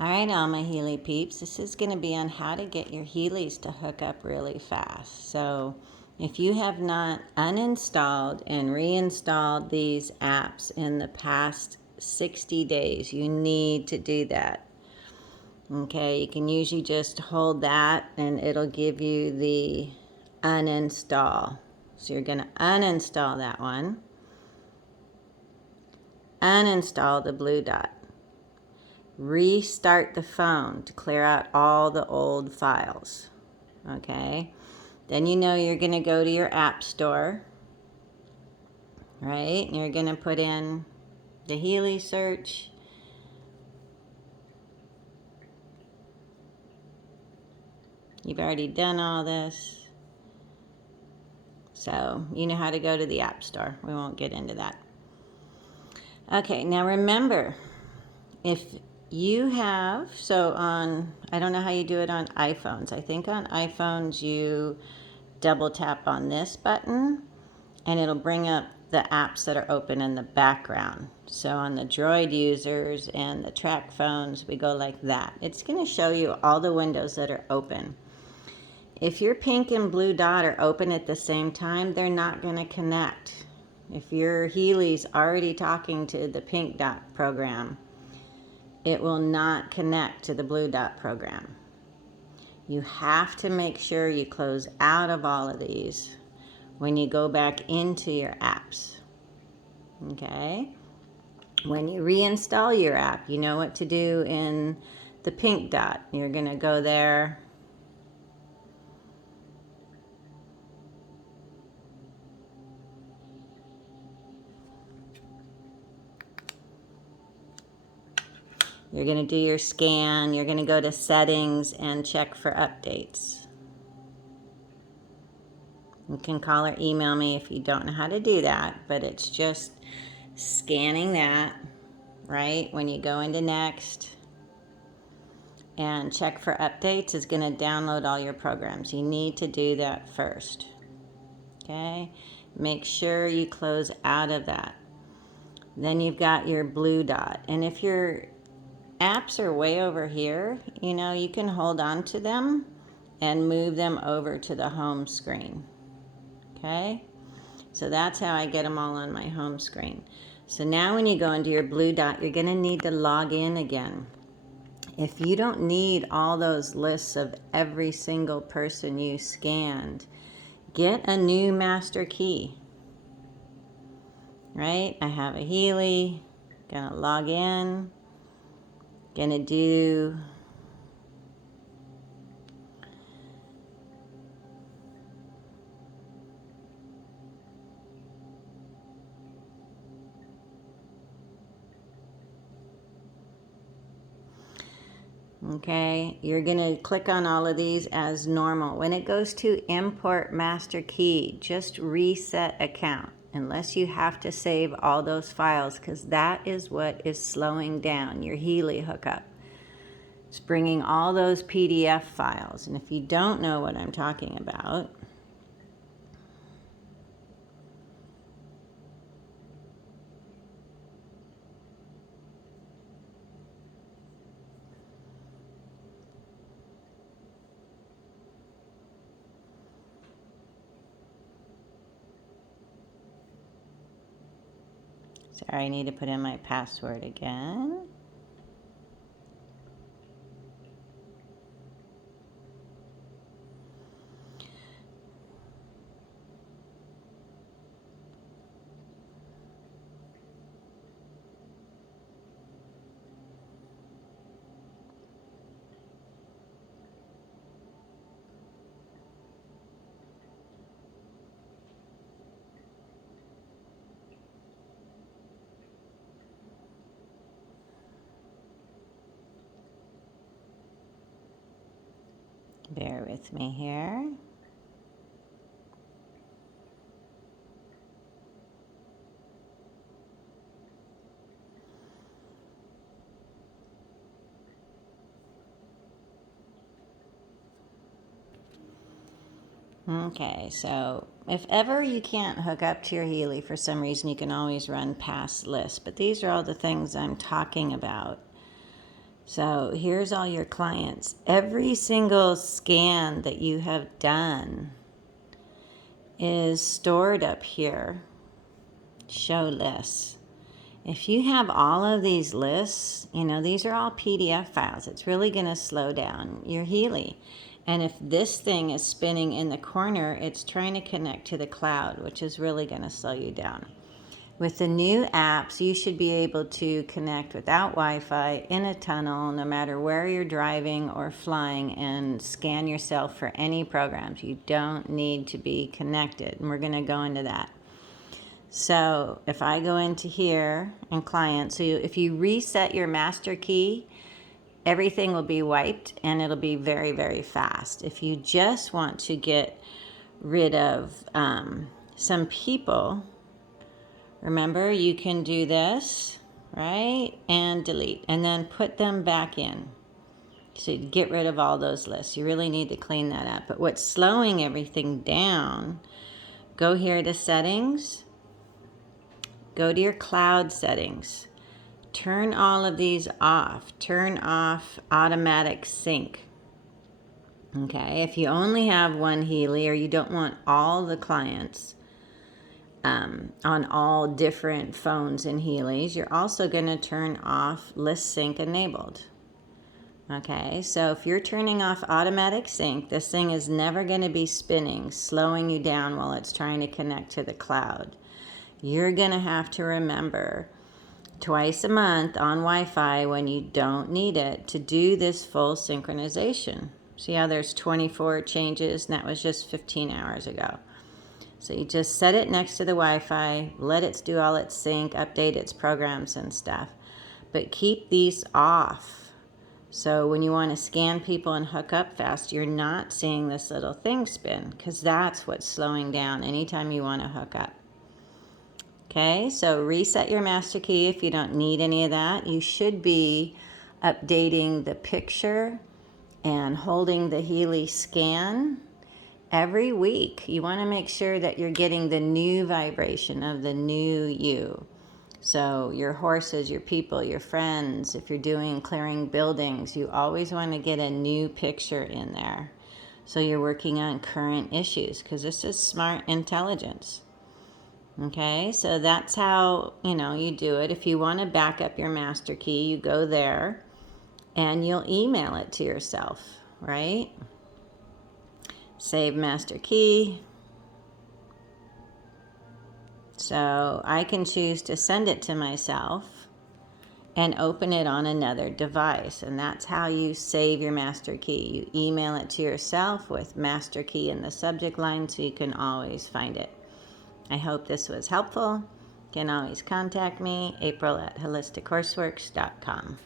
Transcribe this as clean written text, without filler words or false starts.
All right, all my Healy peeps, this is going to be on how to get your Healys to hook up really fast. So if you have not uninstalled and reinstalled these apps in the past 60 days, you need to do that. Okay, you can usually just hold that and it'll give you the uninstall. So you're going to uninstall that one. Uninstall the blue dot. Restart the phone to clear out all the old files. Okay, then you know you're going to go to your app store, right? And you're going to put in the Healy search. You've already done all this, so you know how to go to the app store. We won't get into that. Okay, now remember, if you have, so on, I don't know how you do it on iPhones. I think on iPhones you double tap on this button and it'll bring up the apps that are open in the background. So on the Droid users and the track phones, we go like that. It's going to show you all the windows that are open. If your pink and blue dot are open at the same time, they're not going to connect. If your Healy's already talking to the pink dot program, it will not connect to the blue dot program. You have to make sure you close out of all of these when you go back into your apps. Okay? When you reinstall your app, you know what to do in the pink dot. You're going to go there. You're going to do your scan. You're going to go to settings and check for updates. You can call or email me if you don't know how to do that, but it's just scanning that, right? When you go into next and check for updates, is going to download all your programs. You need to do that first. Okay? Make sure you close out of that. Then you've got your blue dot. And if your apps are way over here, you know, you can hold on to them and move them over to the home screen. Okay? So that's how I get them all on my home screen. So now when you go into your blue dot, you're going to need to log in again. If you don't need all those lists of every single person you scanned, get a new master key. Right? I have a Healy. Gonna log in. Gonna do okay, you're gonna click on all of these as normal. When it goes to import master key, just reset account unless you have to save all those files, because that is what is slowing down your Healy hookup. It's bringing all those PDF files. And if you don't know what I'm talking about, sorry, I need to put in my password again. Bear with me here. Okay, so if ever you can't hook up to your Healy for some reason, you can always run past lists. But these are all the things I'm talking about. So here's all your clients. Every single scan that you have done is stored up here. Show lists. If you have all of these lists, these are all PDF files. It's really going to slow down your Healy. And if this thing is spinning in the corner, it's trying to connect to the cloud, which is really going to slow you down. With the new apps, you should be able to connect without Wi-Fi in a tunnel, no matter where you're driving or flying, and scan yourself for any programs. You don't need to be connected, and we're going to go into that. So if I go into here in client, so if you reset your master key, everything will be wiped and it'll be very, very fast. If you just want to get rid of some people, remember, you can do this, right? And delete, and then put them back in. So get rid of all those lists. You really need to clean that up. But what's slowing everything down, go here to settings, go to your cloud settings, turn all of these off, turn off automatic sync. Okay, if you only have one Healy or you don't want all the clients on all different phones and Healys, you're also going to turn off list sync enabled. Okay, so if you're turning off automatic sync, this thing is never going to be spinning, slowing you down while it's trying to connect to the cloud. You're going to have to remember twice a month on Wi-Fi when you don't need it to do this full synchronization. See how there's 24 changes, and that was just 15 hours ago. So you just set it next to the Wi-Fi, let it do all its sync, update its programs and stuff. But keep these off. So when you want to scan people and hook up fast, you're not seeing this little thing spin, because that's what's slowing down anytime you want to hook up. Okay, so reset your master key if you don't need any of that. You should be updating the picture and holding the Healy scan every week. You want to make sure that you're getting the new vibration of the new you. So your horses, your people, your friends, if you're doing clearing buildings, you always want to get a new picture in there. So you're working on current issues, because this is smart intelligence. Okay, so that's how, you do it. If you want to back up your master key, you go there and you'll email it to yourself, right? Save master key. So I can choose to send it to myself and open it on another device. And that's how you save your master key. You email it to yourself with master key in the subject line so you can always find it. I hope this was helpful. You can always contact me, April at HolisticHorseWorks.com.